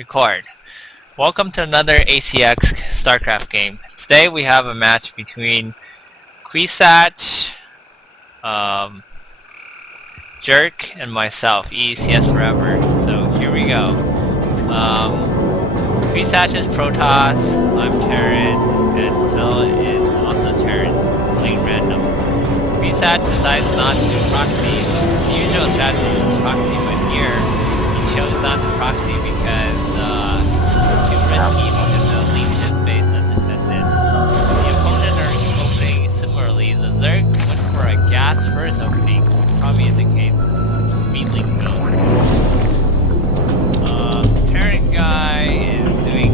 Record. Welcome to another ACX Starcraft game. Today we have a match between kwisatch, Jerk, and myself, eecsforever. So here we go. Kwisatch is Protoss, I'm Terran, and Phil is also Terran, playing random. Kwisatch decides not to proxy. The usual strategy is proxy, but here he chose not to proxy because too risky because it'll leave his base undefended. The opponent are opening similarly. The Zerg went for a gas first opening, which probably indicates his speedling build. The Terran guy is doing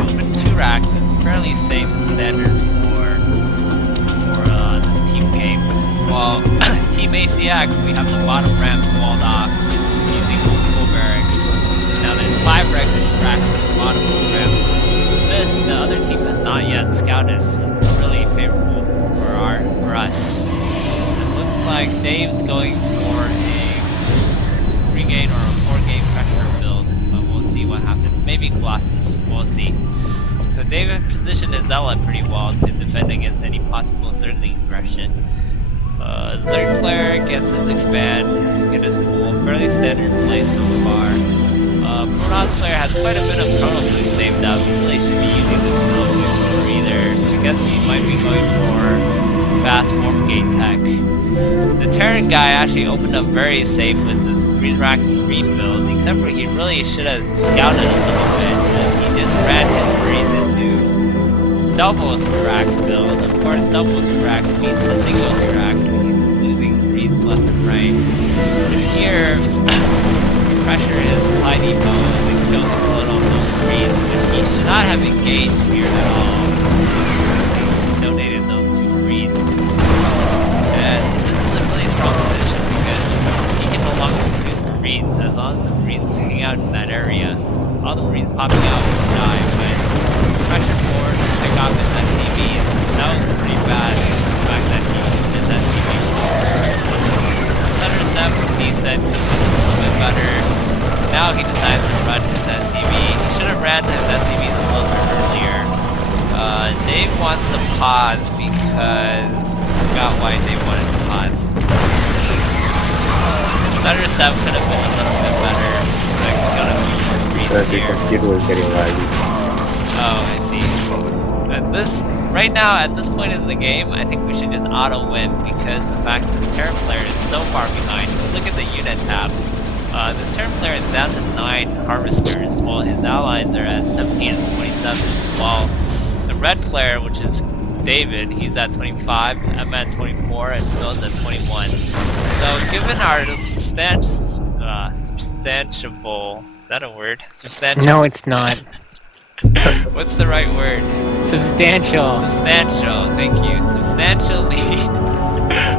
open 2 racks, but it's fairly safe and standard for this team game. While Team ACX, we have the bottom ramp walled off using multiple barracks. Now there's 5 racks at the bottom of the ramp. The other team has not yet scouted, so it's really favorable for us. It looks like Dave's going for a 3-gate or a 4-gate pressure build, but we'll see what happens. Maybe Colossus, we'll see. So Dave positioned his Zealot pretty well to defend against any possible Zergling aggression. Zerg player gets his expand, get his pool, fairly standard play so far. Protoss player has quite a bit of chrono boost saved up. He really should be using this chrono boost for either. I guess he might be going for fast warp gate tech. The Terran guy actually opened up very safe with this 3 racks 3 build, except for he really should have scouted a little bit. He just ran his Marines into double 3 racks build. Of course, double 2 racks means the single 3 racks. He's losing Marines left and right. But here, pressure his slidey bows and kills a little those Marines, which he should not have engaged here at all. He donated those 2 Marines. And this is a really strong position because he can no longer produce Marines as long as the Marines hang out in that area. All the Marines popping out will die, but pressure forward to pick off his SCVs. That was pretty bad, the fact that he used his SCV forward. Thunder Step was decent, a little bit better. Now he decides to run his SCV. He should have ran his SCVs a little bit earlier. Dave wants to pause because I forgot why Dave wanted to pause. Thunder Step could have been a little bit better. Like, gonna be because your computer was getting laggy. Oh, I see. Right now, at this point in the game, I think we should just auto-win because the fact this Terran player is so far behind. If you look at the unit tab, this Terran player is down to 9 harvesters, while his allies are at 17 and 27. While the red player, which is David, he's at 25, I'm at 24, and Phil's at 21. So given our substantiable, is that a word? Substantial? No, it's not. What's the right word? Substantial. Substantial, thank you. Substantially.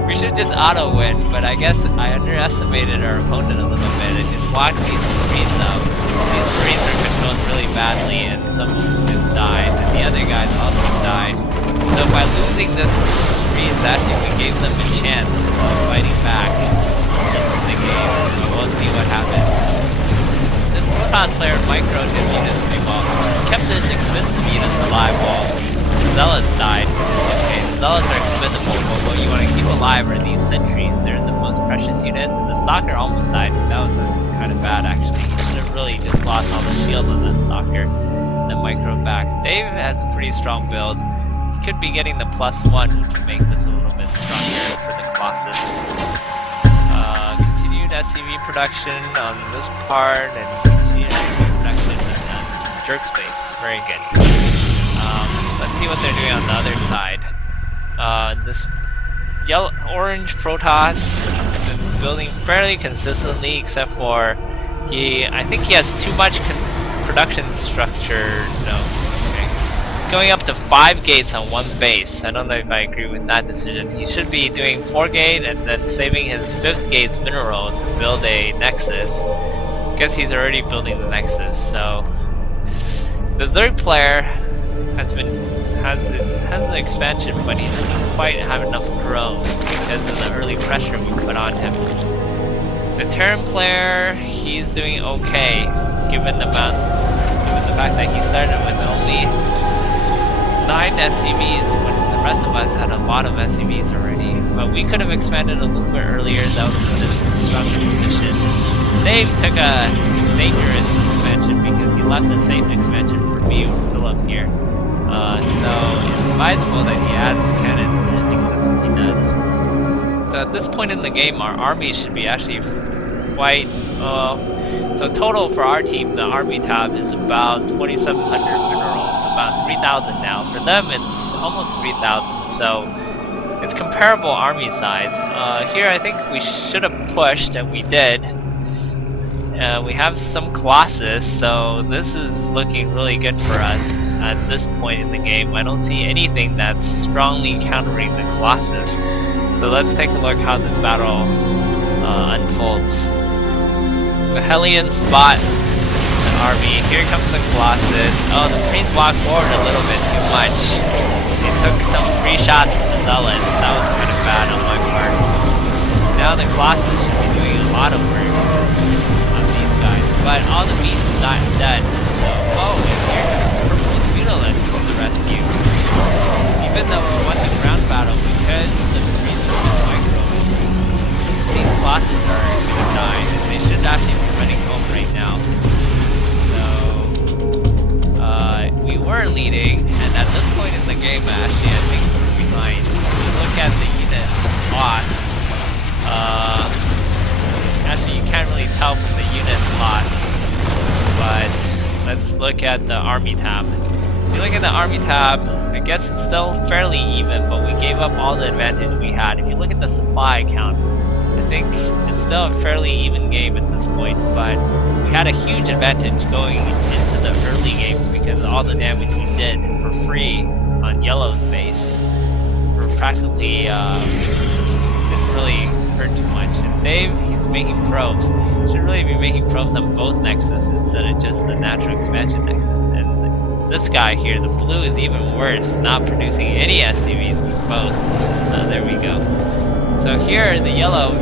We should just auto-win, but I guess I underestimated our opponent a little bit and just watched these Marines up. These Marines are controlled really badly and some of them just died, and the other guys also died. So by losing this Marines, actually we gave them a chance of fighting back just in the game. So we'll see what happens. This Protoss player microed his units pretty well. He kept his expensive units alive while the Zealots died. Okay, the Zealots are expendable, but what you want to keep alive are these sentries. They're the most precious units, and the Stalker almost died. That was kind of bad, actually. He should have really just lost all the shield on that Stalker and then microed back. Dave has a pretty strong build. He could be getting the +1, which would make this a little bit stronger for the Colossus. SCV production on this part and continued SCV production on Jerk space. Very good. Let's see what they're doing on the other side. This orange Protoss has been building fairly consistently, except for I think he has too much production structure. No. Going up to 5 gates on 1 base. I don't know if I agree with that decision. He should be doing 4 gate and then saving his 5th gate's mineral to build a Nexus. I guess he's already building the Nexus, so the Zerg player has the expansion, but he doesn't quite have enough drones because of the early pressure we put on him. The Terran player, he's doing okay, given 9 SCVs when the rest of us had a lot of SCVs already. But we could have expanded a little bit earlier. That was a stronger position. Dave took a dangerous expansion because he left a safe expansion for me and Philip here. So it's advisable that he adds cannons, and I think that's what he does. So at this point in the game, our army should be actually quite, so total for our team, the army tab is about 2,700 minerals, about 3,000 now. For them, it's almost 3,000, so it's comparable army size. Here I think we should have pushed, and we did. We have some Colossus, so this is looking really good for us at this point in the game. I don't see anything that's strongly countering the Colossus. So let's take a look how this battle unfolds. The Hellions spot the army. Here comes the Colossus. Oh, the Marines walked forward a little bit too much. They took some free shots from the Zealots. That was kind of bad on my part. Now the Colossus should be doing a lot of work on these guys. But all the beasts are not dead. So, oh, and here comes the Purple Mutalisk to the rescue. Even though we won the ground battle because the Marines are just microing, these Colossus are gonna die. They should actually be running home right now. So, we were leading, and at this point in the game, actually, I think we're behind. If you look at the units lost, actually, you can't really tell from the units lost, but let's look at the army tab. If you look at the army tab, I guess it's still fairly even, but we gave up all the advantage we had. If you look at the supply count, I think it's still a fairly even game at this point, but we had a huge advantage going into the early game because of all the damage we did for free on Yellow's base. We're practically, didn't really hurt too much. And Dave, he's making probes. Should really be making probes on both nexus instead of just the natural expansion nexus. And this guy here, the blue, is even worse, not producing any SCVs with both. There we go. So here, the yellow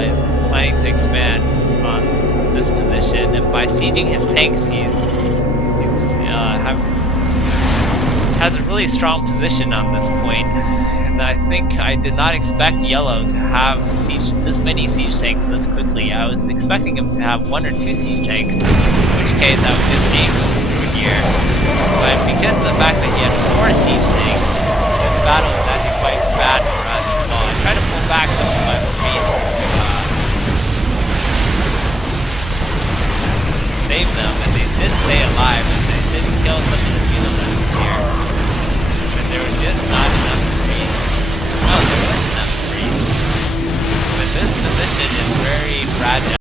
is planning to expand on this position, and by sieging his tanks, has a really strong position on this point. And I think I did not expect yellow to have this many siege tanks this quickly. I was expecting him to have 1 or 2 siege tanks, in which case I would just aim through here. But because of the fact that he had 4 siege tanks, this battle is actually quite bad for us. Well, I tried to pull back some of my Marines to save them, and they did stay alive, and they did kill some of the Mutalisks here. But there was just not enough Marines. No, there was enough Marines. But this position is very fragile.